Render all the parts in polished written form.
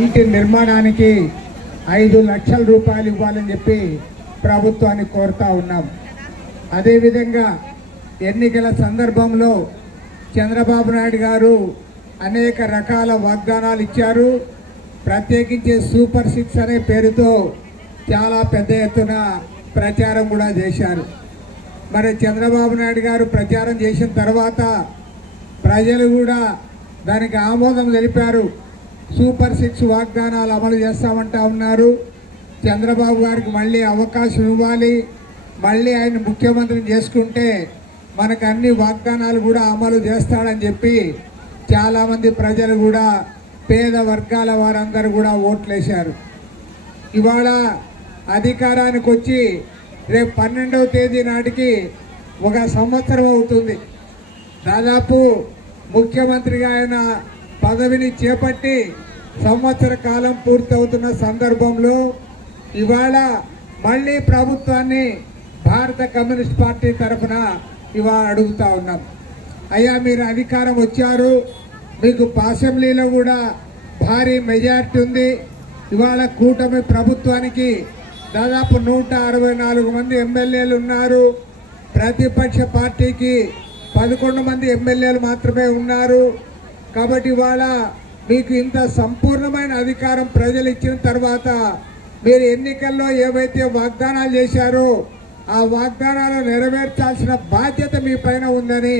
ఇంటి నిర్మాణానికి 5 లక్షల రూపాయలు ఇవ్వాలని చెప్పి ప్రభుత్వాన్ని కోరుతా ఉన్నాం. అదేవిధంగా ఎన్నికల సందర్భంలో చంద్రబాబు నాయుడు గారు అనేక రకాల వాగ్దానాలు ఇచ్చారు. ప్రత్యేకించి సూపర్ 6 అనే పేరుతో చాలా పెద్ద ఎత్తున ప్రచారం కూడా చేశారు. మరి చంద్రబాబు నాయుడు గారు ప్రచారం చేసిన తర్వాత ప్రజలు కూడా దానికి ఆమోదం తెలిపారు. సూపర్ 6 వాగ్దానాలు అమలు చేస్తామంటా ఉన్నారు. చంద్రబాబు గారికి మళ్ళీ అవకాశం ఇవ్వాలి, మళ్ళీ ఆయన ముఖ్యమంత్రిని చేసుకుంటే మనకు అన్ని వాగ్దానాలు కూడా అమలు చేస్తాడని చెప్పి చాలామంది ప్రజలు కూడా పేద వర్గాల వారందరూ కూడా ఓట్లేశారు. ఇవాళ అధికారానికి వచ్చి రేపు 12వ తేదీ నాటికి 1 సంవత్సరం అవుతుంది. దాదాపు ముఖ్యమంత్రిగా ఆయన పదవిని చేపట్టి సంవత్సర కాలం పూర్తవుతున్న సందర్భంలో ఇవాళ మళ్ళీ ప్రభుత్వాన్ని భారత కమ్యూనిస్ట్ పార్టీ తరఫున ఇవాళ అడుగుతా ఉన్నాం. అయ్యా, మీరు అధికారం వచ్చారు, మీకు అసెంబ్లీలో కూడా భారీ మెజారిటీ ఉంది. ఇవాళ కూటమి ప్రభుత్వానికి దాదాపు 164 మంది ఎమ్మెల్యేలు ఉన్నారు. ప్రతిపక్ష పార్టీకి 11 మంది ఎమ్మెల్యేలు మాత్రమే ఉన్నారు. కాబట్టి ఇవాళ మీకు ఇంత సంపూర్ణమైన అధికారం ప్రజలు ఇచ్చిన తర్వాత మీరు ఎన్నికల్లో ఏవైతే వాగ్దానాలు చేశారో ఆ వాగ్దానాలు నెరవేర్చాల్సిన బాధ్యత మీ పైన ఉందని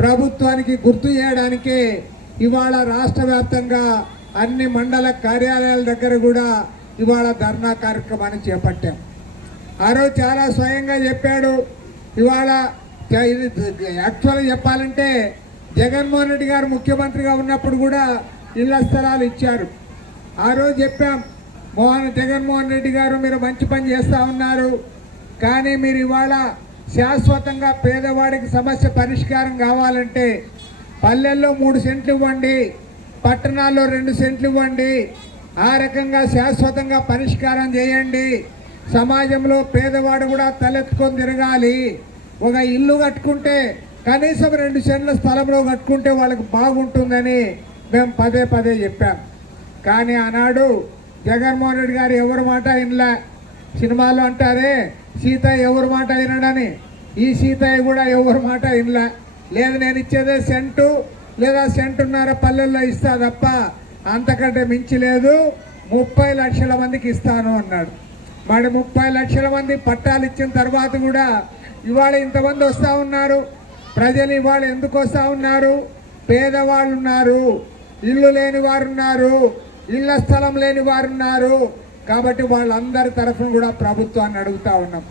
ప్రభుత్వానికి గుర్తు చేయడానికే ఇవాళ రాష్ట్ర వ్యాప్తంగా అన్ని మండల కార్యాలయాల దగ్గర కూడా ఇవాళ ధర్నా కార్యక్రమాన్ని చేపట్టాం. ఆ రోజు చాలా స్వయంగా చెప్పాడు. ఇవాళ యాక్చువల్గా చెప్పాలంటే జగన్మోహన్ రెడ్డి గారు ముఖ్యమంత్రిగా ఉన్నప్పుడు కూడా ఇళ్ల స్థలాలు ఇచ్చారు. ఆ రోజు చెప్పాం, జగన్మోహన్ రెడ్డి గారు మీరు మంచి పని చేస్తూ ఉన్నారు, కానీ మీరు ఇవాళ శాశ్వతంగా పేదవాడికి సమస్య పరిష్కారం కావాలంటే పల్లెల్లో 3 సెంట్లు ఇవ్వండి, పట్టణాల్లో 2 సెంట్లు ఇవ్వండి, ఆ రకంగా శాశ్వతంగా పరిష్కారం చేయండి. సమాజంలో పేదవాడు కూడా తలెత్తుకొని తిరగాలి. ఒక ఇల్లు కట్టుకుంటే కనీసం 2 సెంట్ల స్థలంలో కట్టుకుంటే వాళ్ళకి బాగుంటుందని మేము పదే పదే చెప్పాం. కానీ ఆనాడు జగన్మోహన్ రెడ్డి గారు ఎవరి మాట వినలే. సినిమాలో అంటారే సీతయ్య ఎవరి మాట వినడని, ఈ సీతయ్య కూడా ఎవరి మాట వినలే. లేదు, నేను ఇచ్చేదే సెంటు లేదా సెంటున్నర పల్లెల్లో ఇస్తా తప్ప అంతకంటే మించి లేదు, 30 లక్షల మందికి ఇస్తాను అన్నాడు. మరి 30 లక్షల మంది పట్టాలు ఇచ్చిన తర్వాత కూడా ఇవాళ ఇంతమంది వస్తూ ఉన్నారు. ప్రజలు ఇవాళ ఎందుకు వస్తూ ఉన్నారు? పేదవాళ్ళు ఉన్నారు, ఇల్లు లేని వారు ఉన్నారు, ఇళ్ల స్థలం లేని వారు ఉన్నారు. కాబట్టి వాళ్ళందరి తరఫున కూడా ప్రభుత్వాన్ని అడుగుతూ ఉన్నాం.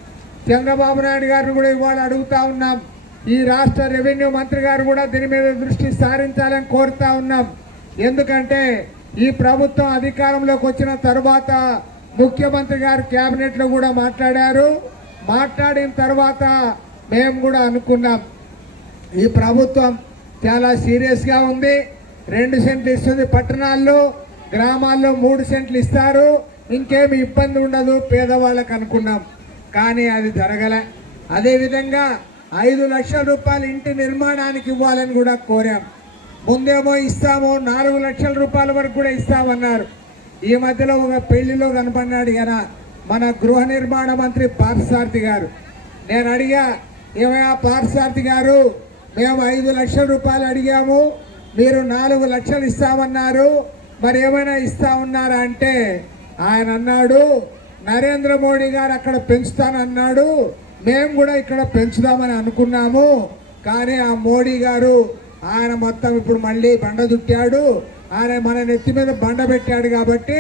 చంద్రబాబు నాయుడు గారిని కూడా ఇవాళ అడుగుతూ ఉన్నాం. ఈ రాష్ట్ర రెవెన్యూ మంత్రి గారు కూడా దీని మీద దృష్టి సారించాలని కోరుతా ఉన్నాం. ఎందుకంటే ఈ ప్రభుత్వం అధికారంలోకి వచ్చిన తర్వాత ముఖ్యమంత్రి గారు క్యాబినెట్లో కూడా మాట్లాడారు. మాట్లాడిన తర్వాత మేము కూడా అనుకున్నాం, ఈ ప్రభుత్వం చాలా సీరియస్గా ఉంది. 2 సెంట్లు ఇస్తుంది పట్టణాల్లో, గ్రామాల్లో 3 సెంట్లు ఇస్తారు, ఇంకేమి ఇబ్బంది ఉండదు పేదవాళ్ళకు అనుకున్నాం. కానీ అది జరగలే. అదేవిధంగా 5 లక్షల రూపాయలు ఇంటి నిర్మాణానికి ఇవ్వాలని కూడా కోరాం. ముందేమో ఇస్తాము 4 లక్షల రూపాయల వరకు కూడా ఇస్తామన్నారు. ఈ మధ్యలో ఒక పెళ్లిలో కనపడినాడు కదా మన గృహ నిర్మాణ మంత్రి పార్థసారథి గారు. నేను అడిగా, ఏమయ్యా పార్థసారథి గారు, మేము 5 లక్షల రూపాయలు అడిగాము, మీరు 4 లక్షలు ఇస్తామన్నారు, మరి ఏమైనా ఇస్తా ఉన్నారా అంటే ఆయన అన్నాడు, నరేంద్ర మోడీ గారు అక్కడ పెంచుతానన్నాడు, మేము కూడా ఇక్కడ పెంచుదామని అనుకున్నాము, కానీ ఆ మోడీ గారు ఆయన మొత్తం ఇప్పుడు మళ్ళీ బండ చుట్టాడు, ఆయన మన నెత్తి మీద బండ పెట్టాడు, కాబట్టి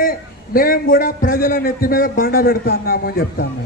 మేము కూడా ప్రజల నెత్తి మీద బండ పెడుతున్నాము అని చెప్తాను.